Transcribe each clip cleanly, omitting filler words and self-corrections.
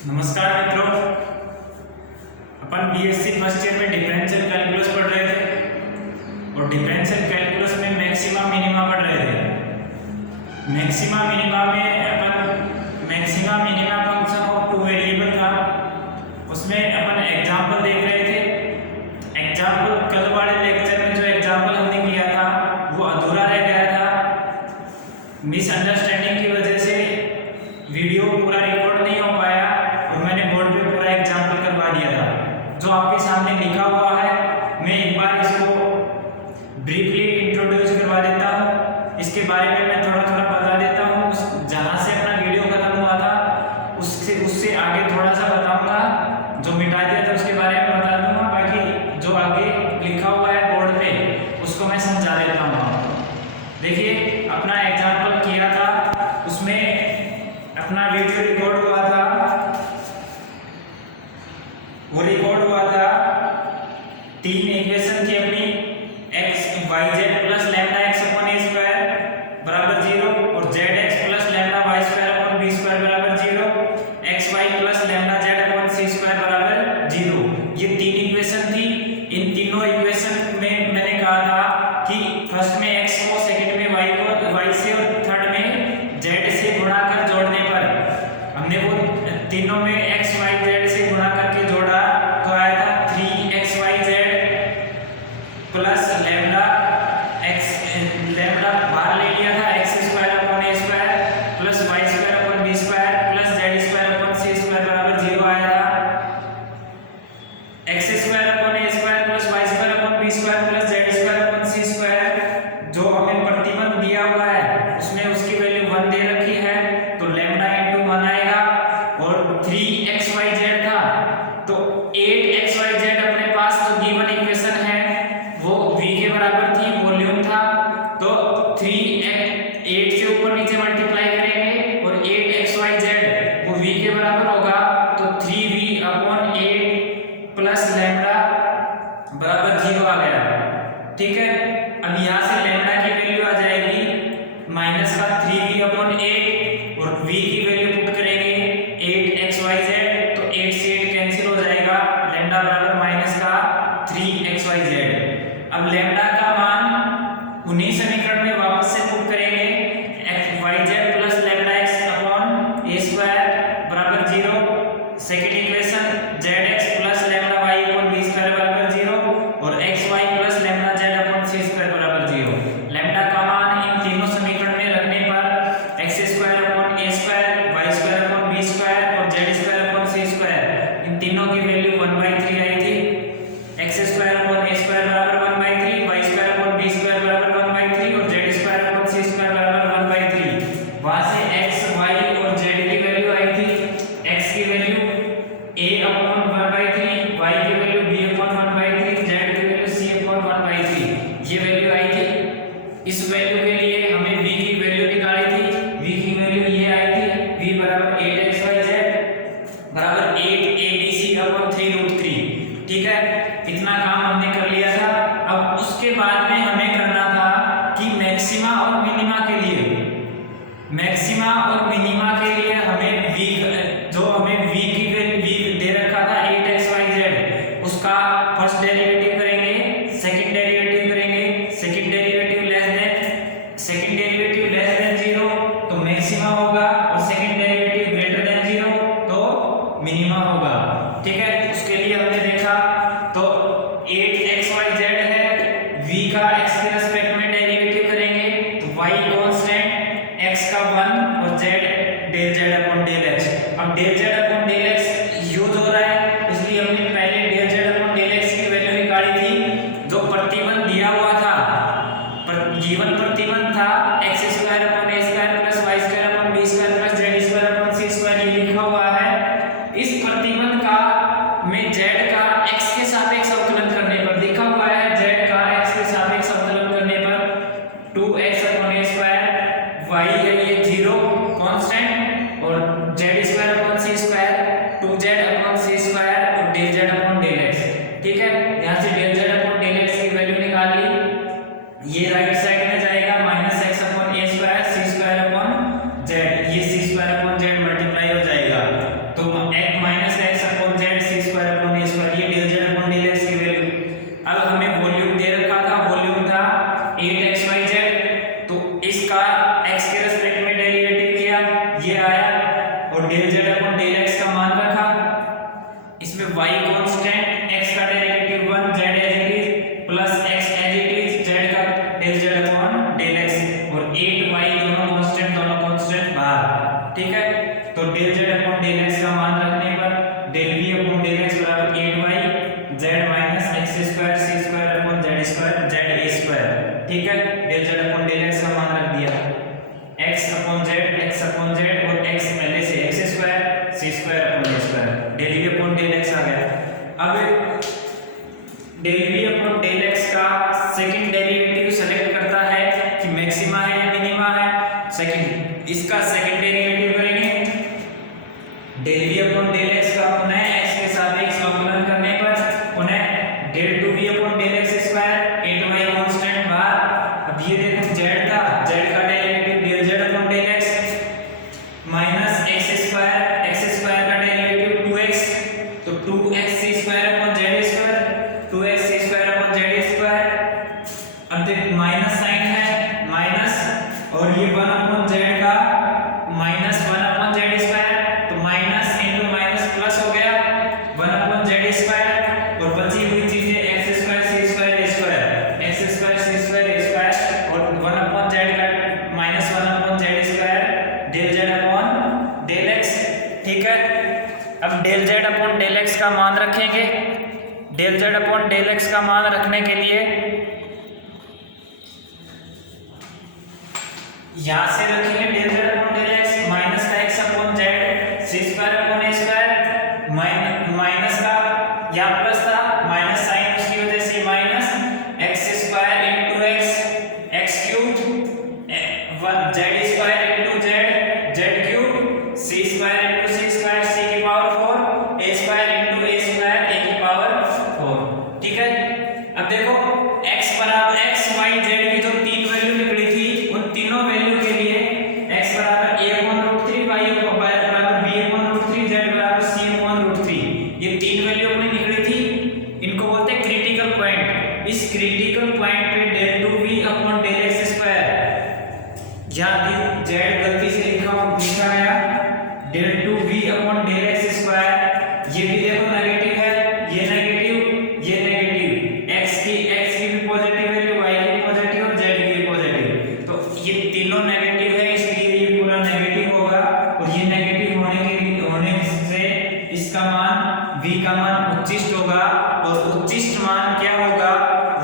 नमस्कार मित्रों, अपन बीएससी फर्स्ट ईयर में डिफरेंशियल कैलकुलस पढ़ रहे थे और डिफरेंशियल कैलकुलस में मैक्सिमा मिनिमा पढ़ रहे थे। मैक्सिमा मिनिमा में अपन maxima minima function of two variable था, उसमें अपन एग्जांपल देख रहे थे। एग्जांपल कल वाले लेक्चर में जो एग्जांपल हमने किया था वो अधूरा रह गया था। मिसअंडरस्टैंडिंग की वजह से वीडियो पूरा रिकॉर्ड नहीं हो पाया और मैंने बोर्ड पे पूरा एग्जांपल करवा दिया था। जो आपके सामने लिखा हुआ है, मैं एक बार इसको ब्रीफली इंट्रोड्यूस करवा देता हूँ। इसके बारे में मैं थोड़ा थोड़ा बता देता हूँ। जहाँ से अपना वीडियो खत्म हुआ था उससे आगे थोड़ा सा बताऊंगा। जो मिटा दिया था उसके बारे में बता दूंगा, बाकी जो आगे लिखा हुआ है बोर्ड पे उसको मैं समझा देता हूँ आपको। देखिए, अपना एग्जाम्पल किया था, उसमें अपना वीडियो रिकॉर्ड हुआ था। वो रिकॉर्ड हुआ था तीन इक्वेशन की अपनी, x y z plus lambda x upon a square बराबर 0 और z x plus lambda y square upon b square बराबर 0, x y plus lambda z upon c square बराबर 0। ये तीन इक्वेशन थी। इन तीनों इक्वेशन में मैंने कहा था कि फर्स्ट में एक्स को, सेकंड में वाई को, वाई से और थर्ड में जेड से गुणा कर जोड़ने पर हमने वो तीनों में एक्स वाई जेड से गुणा करके जोड़ा तो आया था 3xyz plus lambda x, lambda बाहर ले लिया था, x square upon a square plus y square upon b square plus z square upon c square बराबर 0 आया था। X square upon a square plus y square upon b square plus z square upon c square जो हमें प्रतिबंध दिया हुआ है उसमें उसकी वैल्यू 1 दे रखी है, तो लैम्डा इंटू 1 आएगा। और 3xyz था तो 8xyz अपने पास जो गिवन इक्वेशन है वो v के बराबर थी, वॉल्यूम था। तो 8 से ऊपर नीचे मल्टीप्लाई करेंगे और 8xyz वो v के बराबर होगा, तो 3v अपॉन 8 प्लस लैम्डा बराबर 0 आ गया। ठीक है, अब यहाँ से लैम्डा की वैल्यू आ जाएगी माइनस का 3v अपॉन 8 और v की वैल्यू पुट करेंगे 8xyz, तो 8 से 8 कैंसिल हो जाएगा, लैम्डा बराबर माइनस का 3xyz। अब लैम्डा का मान उन्हीं समीकरण में वापस से पुट करेंगे, xyz plus lambda x upon a square बराबर 0। Second equation zx plus lambda y upon b square बराबर 0 और xy plus lambda z upon c square बराबर 0। लैम्डा का मान इन तीनों समीकरण में रखने पर x square upon a square, y square upon b square और z square upon c square, इन तीनों की वैल्यू 1/3 आई थी। x square upon a square बराबर 1/3, y square upon b square बराबर 1/3 और z square upon c square बराबर 1/3। वहां से x, y और z की वैल्यू आई थी। x की वैल्यू a अपॉन 1/3, y की वैल्यू b अपॉन 1/3, z की वैल्यू c अपॉन 1/3, ये वैल्यू आई थी। इस वैल्यू के लिए हमें v की वैल्यू निकाली थी। v की वैल्यू ये आई थी, v बराबर 8xyz बराबर 8abc अपॉन 3√3। ठीक है, इतना काम हमने कर लिया था। अब उसके बाद में हमें करना था कि मैक्सिमा और मिनिमा के लिए, मैक्सिमा और मिनिमा के लिए हमें v, जो हमें v की वैल्यू दे रखा था 8xyz, उसका फर्स्ट डेरिवेटिव करेंगे, सेकंड डेरिवेटिव करेंगे, सेकंड डेरिवेटिव लेस देन 0 तो मैक्सिमा होगा और सेकंड डेरिवेटिव ग्रेटर देन 0 तो मिनिमा होगा। ठीक है, उसके लिए हमने देखा तो 8xyz है, v का x के रिस्पेक्ट में डेरिवेटिव करेंगे तो y कांस्टेंट, x का 1 और z del z upon del x। अब del z upon del x use हो रहा है, इसलिए हमने पहले del z upon del x की वैल्यू निकाली थी। जो प्रतिबंध दिया हुआ था, गिवन प्रतिबंध था x square upon a square plus y square upon b square plus z square upon c square, ये लिखा हुआ है। इस प्रतिबंध का में z का x के सापेक्ष अवकलन करने पर लिखा हुआ है, z का x के सापेक्ष अवकलन करने पर 2x upon a square, y है ये 0 कांस्टेंट और z square upon c square ये आया और del Z upon del X का मान रखा, इसमें y कांस्टेंट, x का derivative 1, z as it is plus x as it is, z का del Z upon del x और 8y दोनों कांस्टेंट बाहर, ठीक है। तो del Z upon del x का मान रखने पर del v upon del x बराबर 8y z minus x square c square upon z square z a square, ठीक है। Del Z upon del x का मान रख दिया, x अपॉन z और x पहले से x square c square upon a square, del v upon del x आ गया। अब डेल v अपॉन डेल x का सेकंड डेरिवेटिव सेलेक्ट करता है कि मैक्सिमा है या मिनिमा है। सेकंड, इसका सेकंड डेरिवेटिव करेंगे del v upon del x का पुनः x के सापेक्ष अवकलन करने पर पुनः del 2v upon del x square 8y constant बाहर। अब ये देखो z था, z का डेरिवेटिव del z upon del x minus x square का डेरिवेटिव 2x, तो 2x c square upon z square, 2x c square upon z square. अब देख माइनस साइन है, माइनस और ये 1 अपॉन z का माइनस 1 अपॉन z स्क्वायर, तो minus into minus plus हो गया 1 अपॉन z स्क्वायर और बची हुई चीजें x square c square a square, x square c square a square और 1 अपॉन z का minus 1 upon z square del z upon del x, ठीक है। अब del z upon del x का मान रखेंगे, del z upon del x का मान रखने के लिए यहां से रखेंगे del z upon del x minus का x upon z c square upon a square, minus का यहां प्लस था, माइनस साइन उसकी वजह से minus x square into x cube 1 z square into z cube c square into c square c की power 4 a square into a square a की power 4, ठीक है। अब देखो x बराबर x y z की जो तीन वैल्यू निकली थी उन तीनों वैल्यू के लिए x बराबर a अपॉन √3 y बराबर b अपॉन √3 z बराबर c अपॉन √3, ये तीन वैल्यू अपनी निकली थी, इनको बोलते हैं क्रिटिकल पॉइंट। इस क्रिटिकल पॉइंट पे del 2v upon del x square, यहां z गलती से लिखा गया del 2v upon del x square, ये भी देखो नेगेटिव है, ये नेगेटिव, ये नेगेटिव, x की भी पॉजिटिव वैल्यू, y की भी पॉजिटिव और z की भी पॉजिटिव, तो ये तीनों नेगेटिव है, इसलिए ये पूरा नेगेटिव होगा और ये नेगेटिव होने से इसका मान v का मान उच्चिष्ट होगा और उच्चिष्ट मान क्या होगा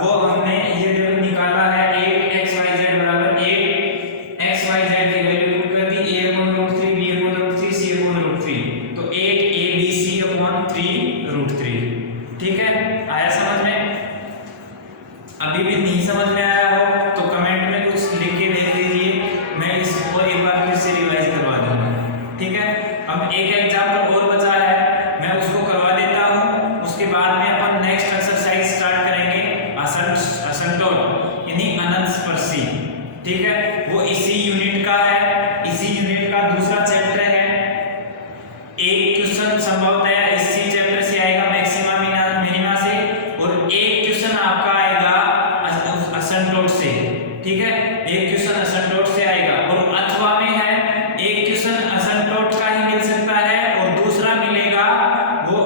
वो हमने ये देखो निकाला है 8xyz बराबर 8xyz की वैल्यू पुट कर दी, a upon √3 b upon √3 c upon √3, तो 8abc अपॉन 3√3, ठीक है। आया समझ में? अभी भी नहीं समझ में आया हो तो कमेंट में कुछ लिख के भेज दीजिए, मैं इसको एक बार फिर से रिवाइज करवा दूंगा, ठीक है। अब एक एग्जांपल और बचा है, मैं उसको करवा देता हूं, उसके बाद में अपन नेक्स्ट एक्सरसाइज स्टार्ट करेंगे असंतोष यानी अनंत स्पर्शी, ठीक है। वो इसी यूनिट का है, इसी यूनिट का दूसरा चैप्टर है। एक क्वेश्चन संभवतः इसी चैप्टर से आएगा मैक्सिमा मिनिमा से और एक क्वेश्चन आपका आएगा असंतोष से, ठीक है। एक क्वेश्चन असंतोष से आएगा और अथवा में है एक क्वेश्चन असंतोष का ही मिल सकता है और दूसरा मिलेगा वो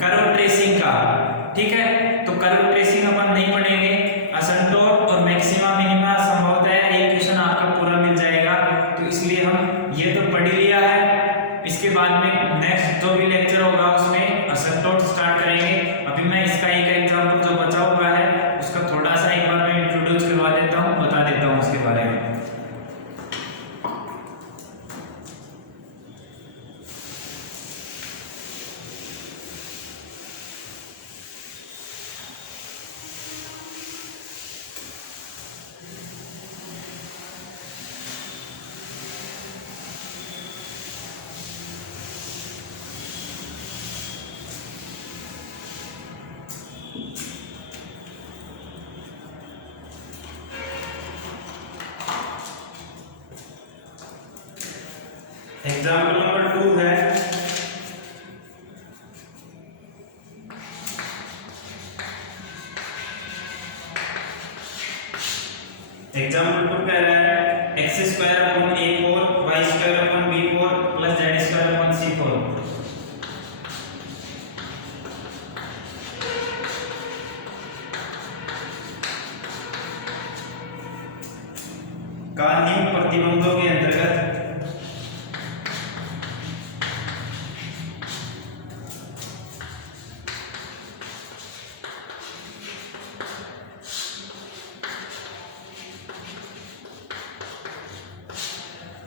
कर्व ट्रेसिंग का, ठीक है। तो कर्व ट्रेसिंग अपन नहीं पढ़ेंगे, असंतोष और मैक्सिमा मिनिमा संभवतः एक क्वेश्चन आपका पूरा मिल जाएगा, तो इसलिए हम ये तो पढ़ लिया है। इसके बाद में नेक्स्ट जो भी लेक्चर होगा उसमें असंतोष स्टार्ट करेंगे। अभी मैं इसका एक एग्जांपल जो बचा हुआ है उसका थोड़ा सा एक बार मैं इंट्रोड्यूस करवा देता हूँ, बता देता हूँ उसके बारे में। एग्जाम्पल नंबर 2 है, एग्जाम्पल 2 कह रहा है x² अपॉन a4 y²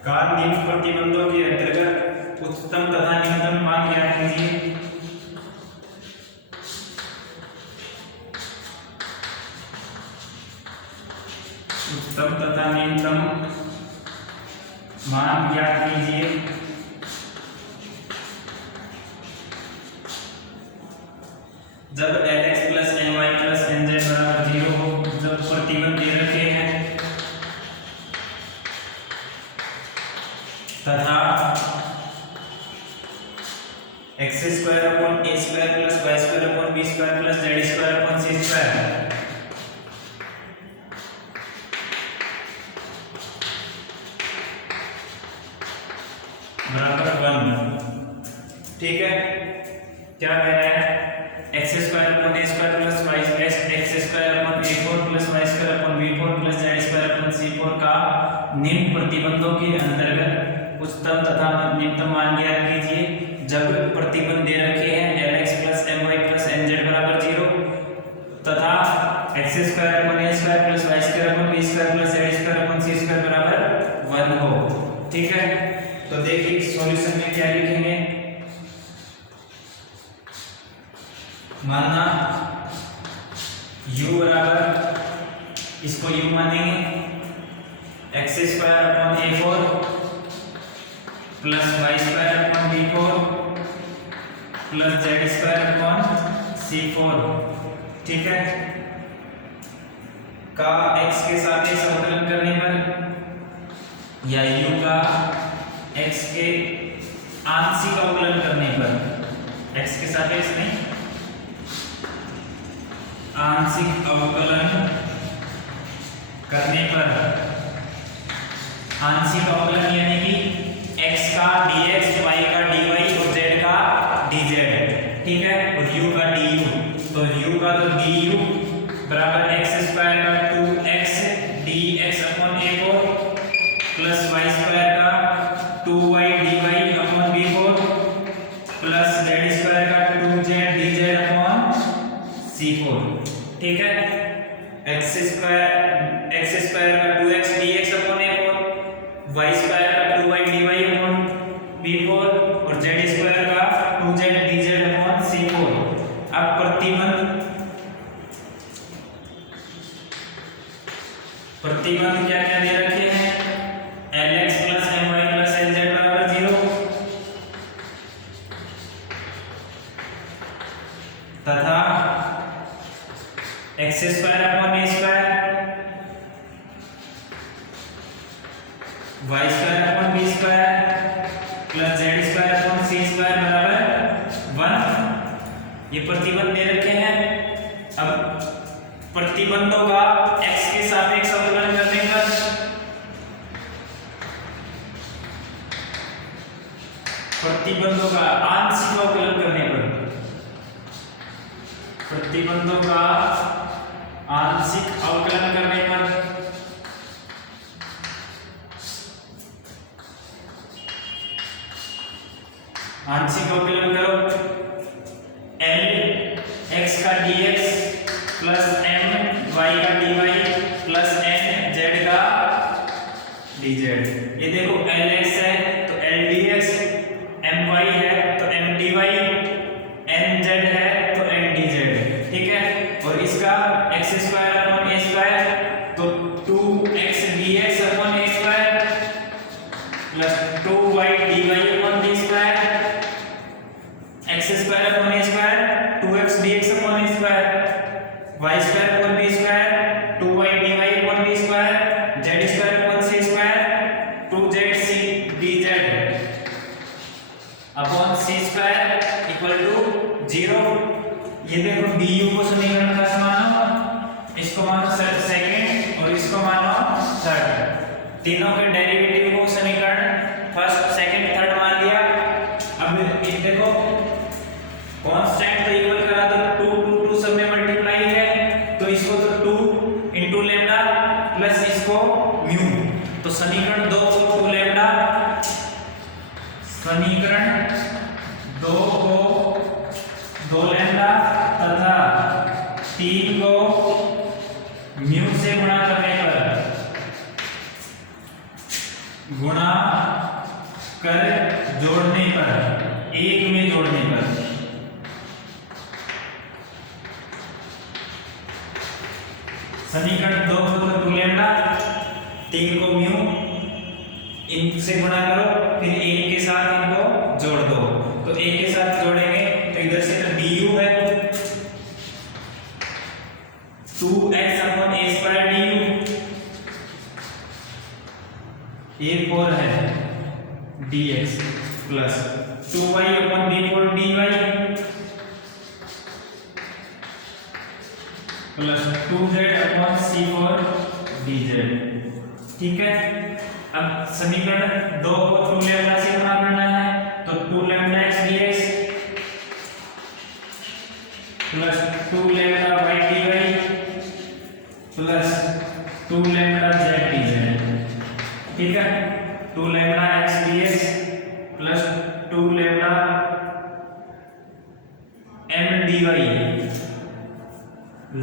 का निम्न प्रतिबंधों के अंतर्गत उच्चतम तथा न्यूनतम मान ज्ञात कीजिए। उच्चतम तथा न्यूनतम मान ज्ञात कीजिए। जब Lx plus My plus Nz बराबर 0 हो, जब प्रतिबंध दे रखे हैं तथा x square upon a square plus y square upon b square plus z square upon c square बराबर 1। ठीक है, क्या कह रहा है? x square upon a square plus y x square upon a4 plus y square upon b4 plus z square upon c4 का निम्न प्रतिबंधों के अंतर्गत उच्चतम तथा निम्नतम मान ज्ञात कीजिए। जब प्रतिबंध दे रखे हैं Lx plus My plus Nz बराबर 0 तथा x square upon a square plus y square upon b square plus z square upon c square बराबर 1 हो। ठीक है, तो देखिए सॉल्यूशन में क्या लिखेंगे। मानना u बराबर, इसको u मानेंगे, x square upon a4 plus y square upon b4 plus z square upon c4। ठीक है, का x के साथ अवकलन करने पर या u का x के आंशिक अवकलन करने पर, x के साथ नहीं, आंशिक अवकलन करने पर, आंशिक अवकलन यानी कि x का dx, y का dy और z का dz। ठीक है, और u का du, तो u का तो du बराबर x स्क्वायर का 2x dx upon a4 plus y square का 2y dy upon b4 plus z square का 2z dz अपॉन c4। ठीक है, x स्क्वायर का 2x dx upon a4, y square का 2y dy अपॉन b4 और z square का 2z dz upon c4। अब प्रतिबंध क्या क्या दे रखे हैं? Lx plus My plus Nz बराबर 0 तथा x square upon a square, y square upon b square plus z square upon c square बराबर 1। ये प्रतिबंध दे रखे हैं। अब प्रतिबंधों का x के सापेक्ष अवकलन करने पर प्रतिबंधों का आंशिक अवकलन करने पर, प्रतिबंधों का आंशिक अवकलन करने पर आंशिक अवकलन करो, L x का dx प्लस m y का dy प्लस n z का dz। ये देखो Lx है तो L dx, my है तो m dy, nz है तो n dz। ठीक है, और इसका x square upon a square तो 2x dx upon a square plus 2y dy upon d square, x square upon a square 2x dx upon a square, y square upon b square 2y dy upon b square, z square upon c square 2zc dz upon c square equal to 0। ये देखो du को समीकरण first मानो, इसको मानो second और इसको मानो थर्ड। तीनों के डेरिवेटिव को समीकरण फर्स्ट, सेकंड, थर्ड मान लिया। अब ये देखो कांस्टेंट तो इक्वल करा दो, 2 सब में मल्टीप्लाई है तो इसको तो 2 into लैम्डा प्लस इसको म्यू, तो समीकरण 2 को 2 लैम्डा, समीकरण 2 को 2 लैम्डा तथा 3 को म्यू से गुणा करने पर गुणा कर जोड़ने पर, एक में जोड़ने पर, समीकरण 2 को 2 लैम्डा, 3 को म्यू, इनसे गुणा करो, फिर एक के साथ इनको जोड़ दो। तो एक के साथ जोड़ेंगे तो इधर से तो du है 2x upon a square du, एक और है dx plus 2y upon b4 dy plus 2z upon c4 dz। ठीक है, अब समीकरण 2 को 2 लैम्डा से गुणा करना है, तो 2 lambda x dx plus 2 lambda y dy plus 2 lambda z dz। ठीक है, 2 lambda x dx plus 2 lambda m dy,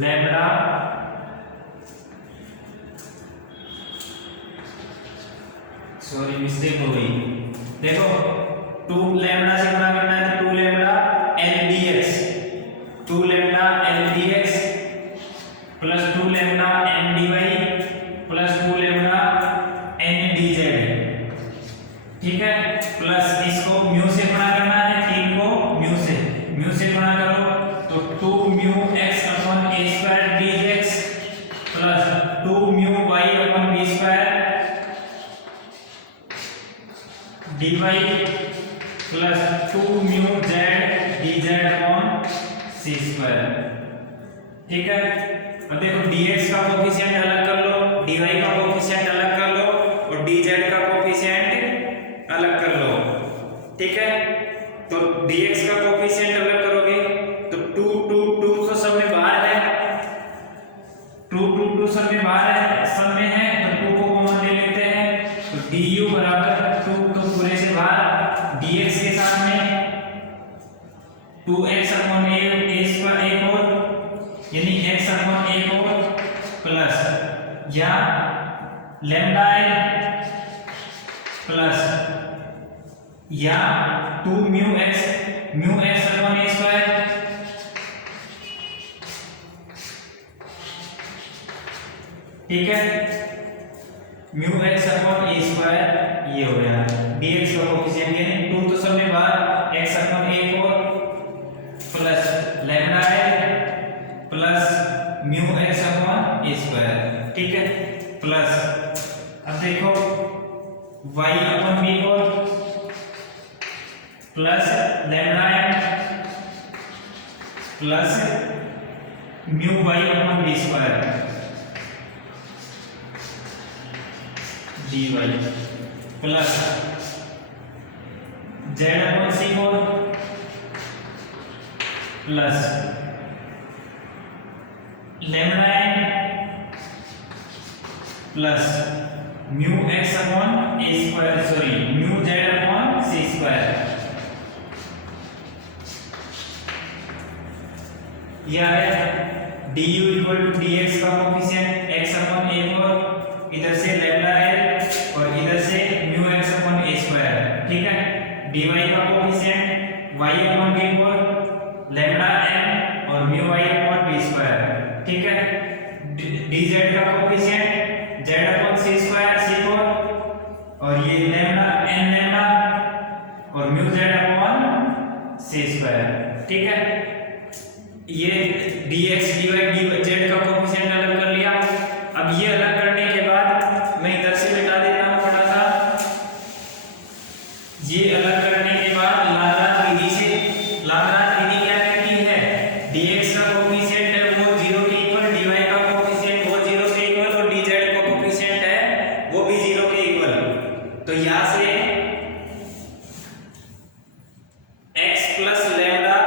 lambda sorry mistake हो गई, देखो 2 लैम्डा से गुणा करना है तो 2 lambda l dx, 2 lambda l dx plus 2 lambda m dy plus 2 lambda n dz। ठीक है, प्लस इसको म्यू से गुणा करना है, 3 को म्यू से गुणा करो तो 2 mu x upon a square dx plus 2 mu y upon b square dy plus 2 mu z dz upon c square. ठीक है, अब देखो dx का कोफिशिएंट अलग कर लो, dy का कोफिशिएंट अलग कर लो और dz का कोफिशिएंट अलग कर लो। ठीक है, तो dx का कोफिशिएंट अलग करोगे तो 2 2 2 तो सब में बाहर है, 2 2 2 सब में बाहर है, सब में है तो 2 को कॉमन ले लेते हैं, तो du बराबर 2 तो पूरे से बाहर, dx के साथ में 2x अपॉन a स्क्वायर एक और, यानी x अपॉन एक और प्लस या लैम्डा l प्लस या 2 mu x upon a square ठीक है, mu x upon a square ये हो गया, dx का कोफिशिएंट यानी 2 तो सब में बाहर, x अपॉन a को plus lambda l plus mu x upon a square. ठीक है, प्लस अब देखो y अपॉन b को plus lambda m plus mu y upon b square dy plus z upon c4 plus lambda n plus mu x upon a square, sorry mu z upon c square. यह है du equal to dx का coefficient x upon a और इधर से lambda l और इधर से mu x upon a square. ठीक है, dy का कोफिशिएंट y अपॉन b और लैम्डा m और mu y upon b square. ठीक है, dz का coefficient z upon c square c4 और ये लैम्डा n लैम्डा और mu z upon c square. ठीक है, ये dx dy dz का कोफिशिएंट अलग कर लिया। अब ये अलग करने के बाद मैं इधर से मिटा देता हूं थोड़ा सा, ये अलग करने के बाद लाग्रांज विधि से, लाग्रांज विधि क्या कहती है, dx का कोफिशिएंट है वो 0 के इक्वल, dy का कोफिशिएंट वो 0 के इक्वल और dz का कोफिशिएंट है वो भी 0 के इक्वल। तो यहां से x plus lambda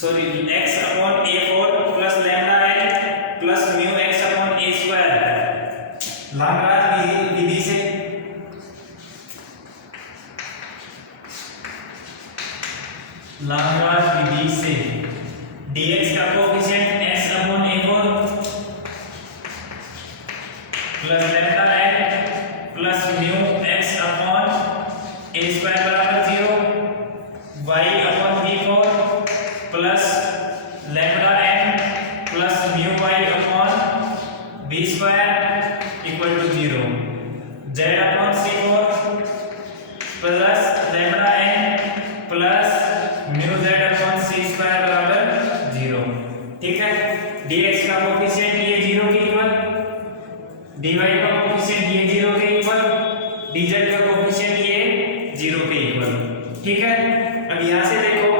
sorry x upon a4 plus lambda l plus mu x upon a square Lagrange विधि से dx का coefficient x upon a4 plus lambda n plus mu x upon a square बराबर 0 y upon v4 plus lambda n plus mu y upon b square equal to 0 z upon c4 plus lambda n plus mu z upon c square बराबर 0। ठीक है, dx का coefficient ये 0 के equal, dy का coefficient ये 0 के equal, dz का कोएफिशिएंट ये 0 के इक्वल। ठीक है, अब यहां से देखो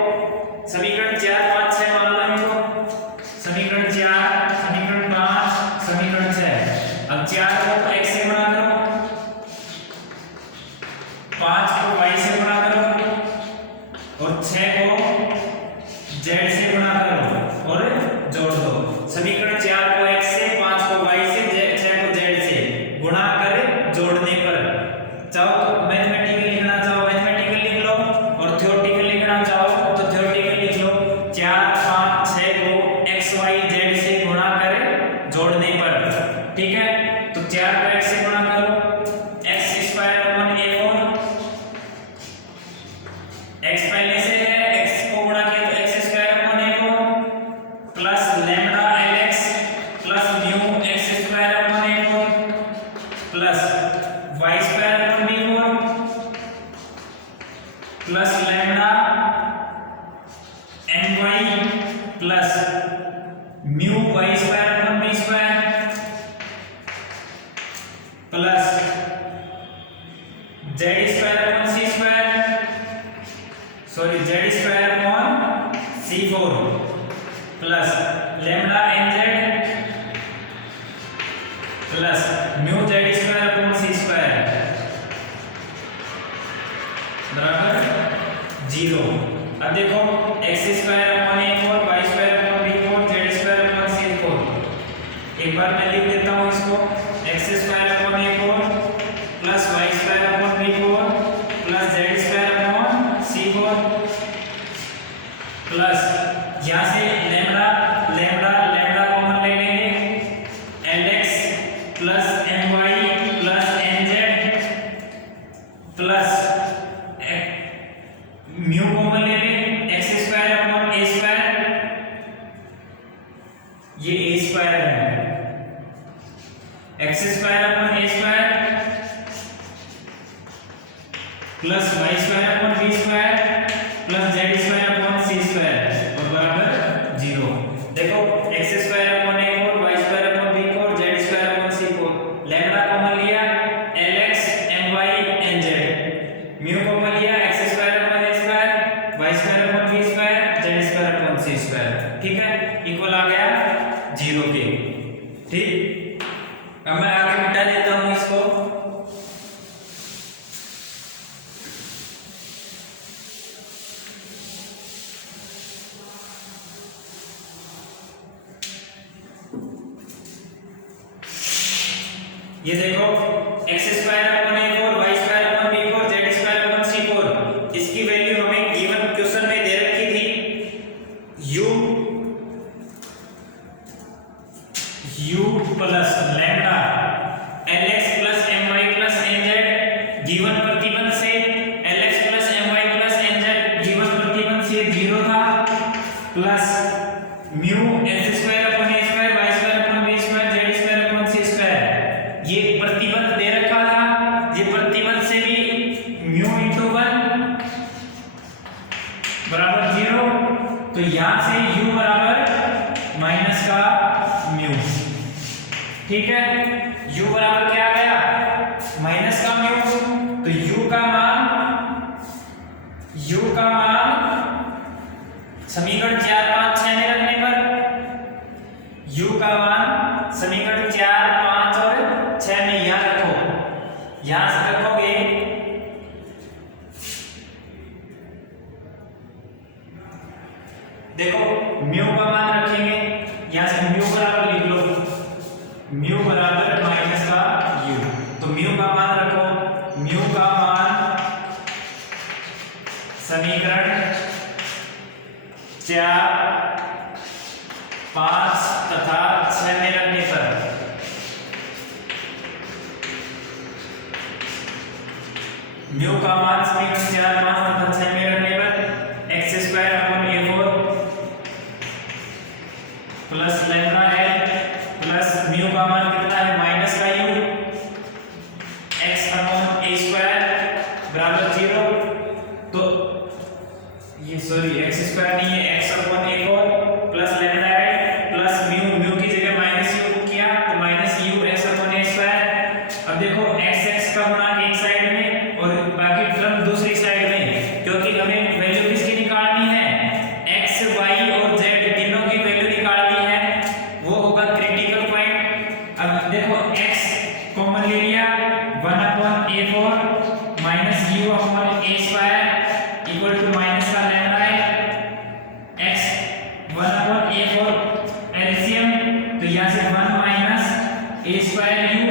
समीकरण 4 5 6 मान लो इनको, समीकरण 4 समीकरण 5 समीकरण 6। अब 4 को x से गुणा करो, 5 को y से गुणा करो और 6 को z से गुणा करो और जोड़ दो। समीकरण 4 को x से, 5 को y से, 6 को z से गुणा कर जोड़ने पर, चाहो तो मैथमेटिकल लिखना चाहो मैथमेटिकल लिख लो और थ्योरेटिकल लिखना चाहो तो थ्योरेटिकल लिख लो। 4 5 6 को x y z से गुणा कर जोड़ने पर। ठीक है, तो 4 को x से गुणा करो, x square upon a4, x पहले से है, x को गुणा किया तो x square upon a4 plus lambda lx plus mu x square upon a4 plus y square upon b4 plus lambda ny plus mu y square upon b square plus z square upon c square, sorry z square upon c4 plus lambda nz plus mu z square upon c square बराबर 0। अब देखो x square upon a4 y square upon b4 z square upon c4। एक बार मैं लिख देता हूं इसको, x square upon a4 plus y square upon b4 plus z square upon c4 plus यहां से लैम्डा लैम्डा लैम्डा कॉमन ले लेंगे, lx plus my plus nz plus mu common ले लेंगे, x square upon a square, ये a square है, x square upon a square plus y square upon b square plus z square upon c square और बराबर 0। देखो x square upon a4 y square upon b4 z square upon c4, lambda common लिया lx my nz, mu common लिया x square upon a square y square upon b square z square upon c square. ठीक है, equal आ गया 0 के। ठीक, अब मैं आगे मिटा देता हूं इसको। ये देखो x square upon a4 y square upon b4 z square upon c4, इसकी वैल्यू हमें गिवन क्वेश्चन में दे रखी थी u plus lambda lx plus my plus nz, given प्रतिबंध से lx plus my plus nz given प्रतिबंध से 0 था, plus mu x square upon a square y square upon b square z square upon c square, ये प्रतिबंध दे रखा था, ये प्रतिबंध से भी म्यू इंटू 1 बराबर 0, तो यहां से u बराबर माइनस का म्यू। ठीक है, u बराबर क्या आ गया, माइनस का म्यू, तो u का मान समीकरण 4 5 6 में रखने पर u का मान समीकरण 4 5 और 6 में यहां रखो, यहां से रखोगे देखो म्यू का मान रखेंगे, यहां से म्यू बराबर लिख लो, म्यू बराबर माइनस का u, तो म्यू का मान रखो, म्यू का मान समीकरण 4 5 तथा 6 में रखने पर म्यू का मान समीकरण 4, 5 तथा 6 में रखने पर x² upon a4 plus lambda l plus mu का मान कितना है माइनस का u x अपॉन a² बराबर 0। तो ये सॉरी x² नहीं है, x upon a4 plus lambda l plus mu की जगह माइनस u किया तो minus u x upon a²। अब देखो x का गुणांक एक साइड में और बाकी टर्म दूसरी साइड में, क्योंकि हमें वैल्यू किसकी निकालनी है x y और z तीनों की वैल्यू निकालनी है, वो होगा क्रिटिकल पॉइंट। अब देखो x कॉमन ले लिया 1 upon a4 minus u upon a² equal to minus का लैम्डा है x 1 अपॉन a4 एलसीएम, तो यहां से 1 माइनस a² u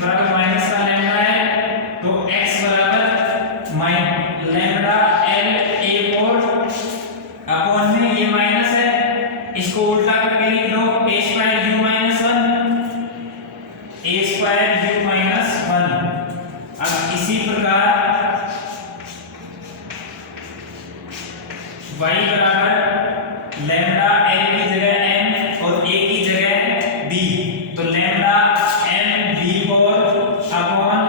बराबर माइनस का लैम्डा है, तो x बराबर लैम्डा l a4 अपॉन में ये माइनस है, इसको उल्टा करके लिख लो a² u minus 1 a² u minus 1। अब इसी प्रकार y बराबर लैम्डा l की जगह m और a की जगह b, तो lambda m b4 upon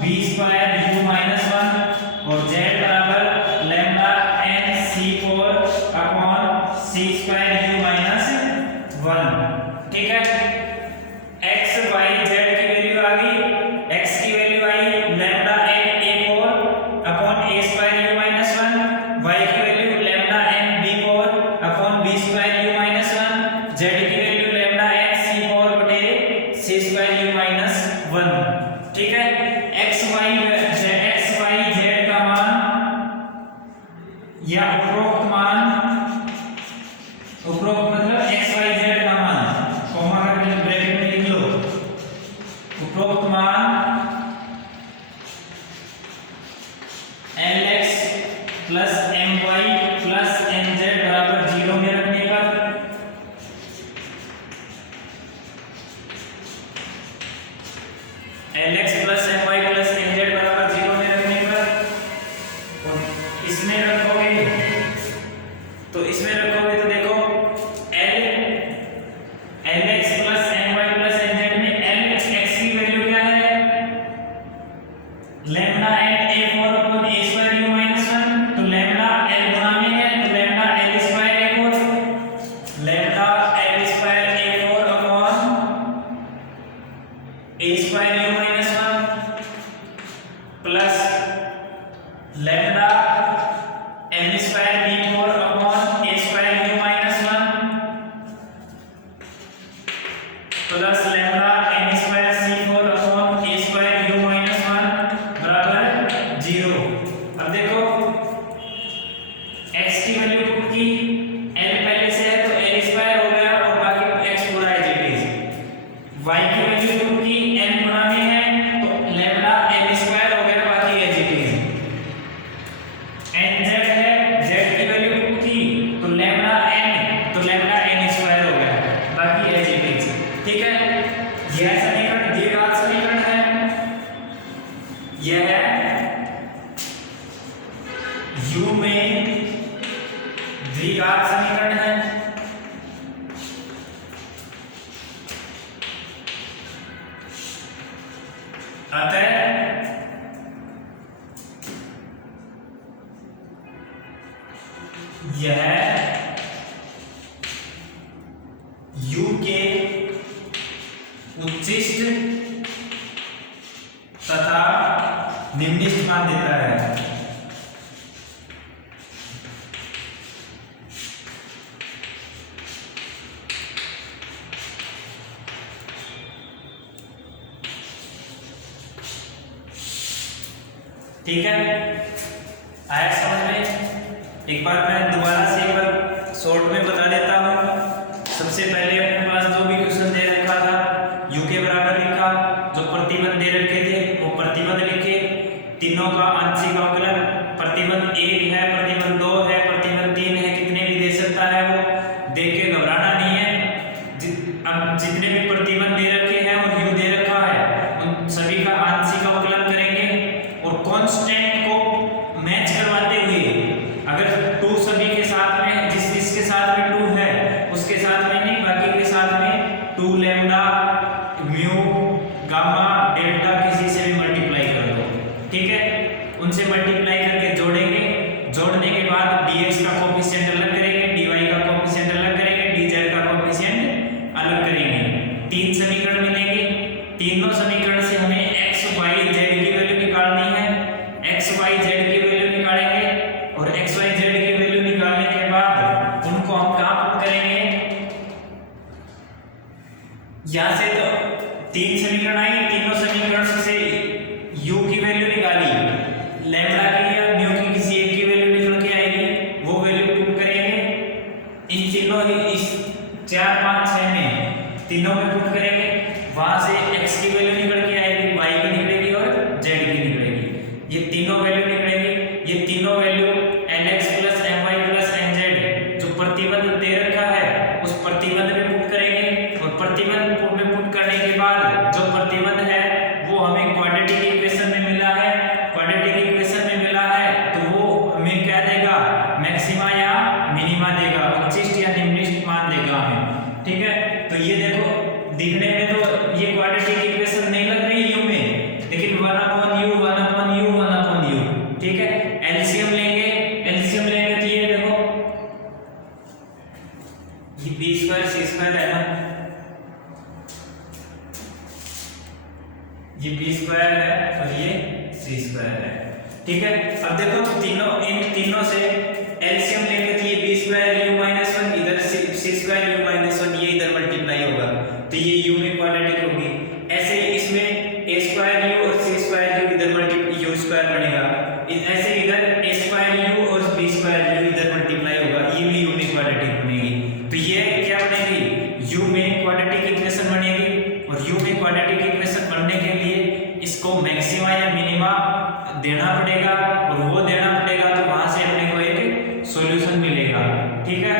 b² u minus 1 और z बराबर lambda n c4 upon c² u minus 1। ठीक है, x y z की वैल्यू आ गई, x की वैल्यू आई lambda n a4 upon a² u minus 1, y की वैल्यू lambda n b4 upon b² u minus 1, z की वैल्यू लैम्डा n c4 बटे c² u माइनस 1। ठीक है, x y z का मान या उपरोक्त मतलब x y z का मान कॉमा करके ब्रैकेट में लिख लो, उपरोक्त मान lx plus my plus mz बराबर 0 में रखने पर lx plus my plus mz बराबर 0 में रखने पर इसमें रखोगे तो देखो lx plus my plus mz में lx की वैल्यू क्या है lambda n a4 upon a² u minus 1, तो लैम्डा l गुणा में है तो lambda l² a4 lambda l² a4 upon a² u minus 1 plus lambda m² b4 upon a² u minus 1 plus lambda n² c4 upon a² u minus 1 बराबर 0। अब देखो x की value put की, l पहले से है तो l² हो गया और बाकी x पूरा है y की वैल्यू पुट की n गुणा में है तो लैम्डा l² हो गया बाकी है nz है, z की वैल्यू पुट की तो लैम्डा n हो गया बाकी है ठीक है, यह समीकरण द्विघात समीकरण है, यह u में द्विघात समीकरण है। अतः यह u के उच्चिष्ट तथा निम्निष्ट मान देता है। ठीक है, आया समझ में? एक बार मैं दोबारा से एक बार शॉर्ट में बता देता हूँ। सबसे पहले अपने पास जो भी क्वेश्चन दे रखा था u के बराबर लिखा, जो प्रतिबंध दे रखे थे वो प्रतिबंध लिखे, तीनों का आंशिक अवकलन, प्रतिबंध 1 है, प्रतिबंध 2 है, प्रतिबंध 3 है, कितने भी दे सकता है वो, देख के घबराना नहीं है। अब जितने भी प्रतिबंध दे रखे हैं और u दे रखा है उन सभी का आंशिक अवकलन करेंगे और कांस्टेंट को स्क्वायर है और ये सी स्क्वायर है। ठीक है, अब देखो तीनों, इन तीनों से एलसीएम लेंगे तो ये B square U minus one, इधर C square U minus one, ये इधर मल्टीप्लाई होगा तो ये यू में क्वाड्रेटिक होगी। ऐसे ही इसमें ए स्क्वायर यू और सी स्क्वायर यू इधर मल्टीप्लाई यू स्क्वायर बनेगा, ऐसे इधर ए स्क्वायर यू और बी स्क्वायर यू इधर मल्टीप्लाई होगा, ये भी यू में क्वाड्रेटिक बनेगी। तो ये क्या बनेगी, यू में क्वाड्रेटिक इक्वेशन बनेगी। और यू में क्वाड्रेटिक इक्वेशन बनने के लिए इसको मैक्सिमा या मिनिमा देना पड़ेगा, और वो देना पड़ेगा तो वहां से अपने को एक सॉल्यूशन मिलेगा। ठीक है,